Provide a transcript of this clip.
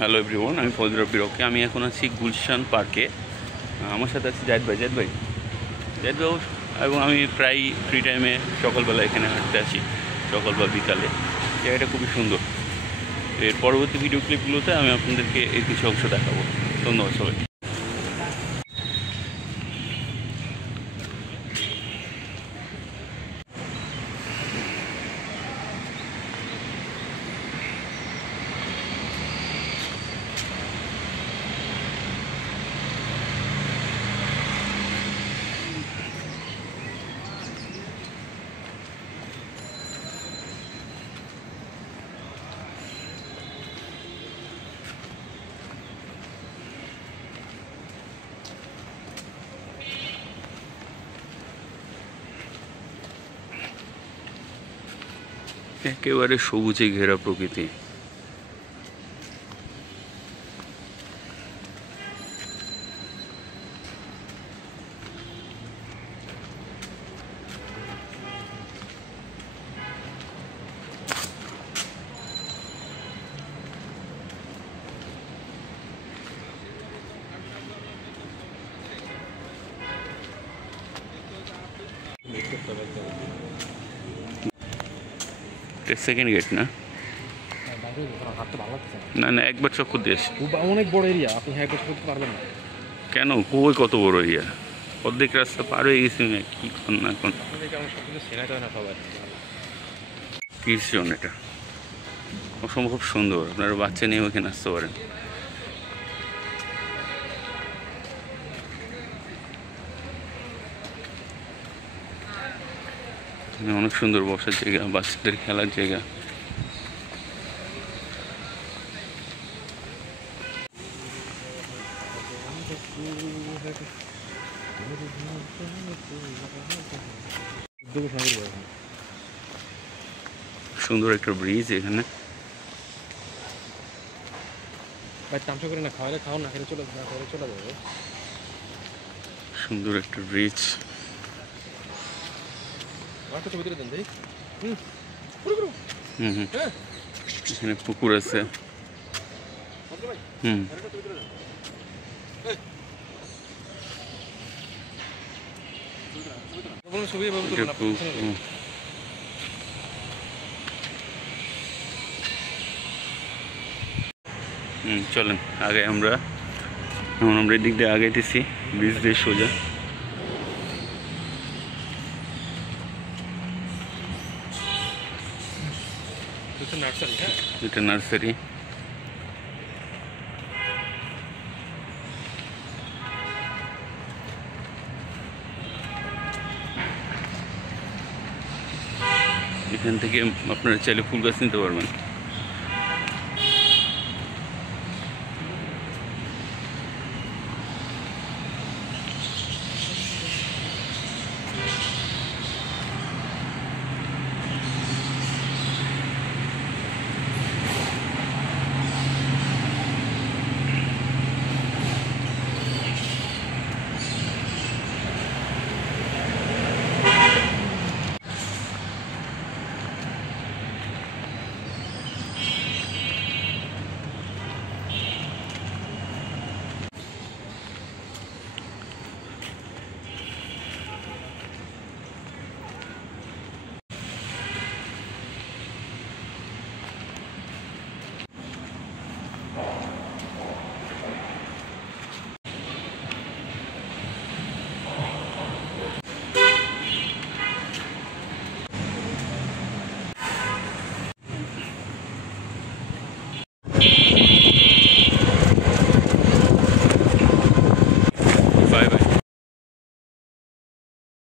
Hello everyone, আমি ফজল রব্বি। আমি এখন আছি গুলশান পার্কে। আমার সাথে আছি জাহিদ ভাই। এবং আমি প্রায় ফ্রি টাইমে সকালবেলা এখানে হাঁটতে আসি, সকাল বা বিকালে। জায়গাটা খুবই সুন্দর। এর পরবর্তী ভিডিও ক্লিপগুলোতে আমি আপনাদেরকে এর কিছু অংশ দেখাবো। ধন্যবাদ সবাই। একেবারে সবুজে ঘেরা প্রকৃতি। সেকেন্ড গেট না, না না, একবার চক্কর দিয়েছে। অনেক বড় এরিয়া, আপনি হ্যাঁ করতে পারবেন না। কেন? কই কত বড় এরিয়া? অর্ধেক রাস্তা পার হয়ে গেছি না, কি কর না এখন। কিরজন এটা অসম্ভব সুন্দর। আপনারা বাচ্চা নিয়ে ওখানে আসতে পারেন। অনেক সুন্দর বসার জায়গা, বাচ্চাদের খেলার জায়গা। সুন্দর একটা ব্রিজ এখানে। সুন্দর একটা ব্রিজ। এখানে পুকুর আছে। চলেন আগে আমরা এদিক দিয়ে আগাইতেছি, ব্রিজ দিয়ে সোজা। এটা নার্সারি। এখান থেকে আপনারা চাইলে ফুল গাছ নিতে পারবেন।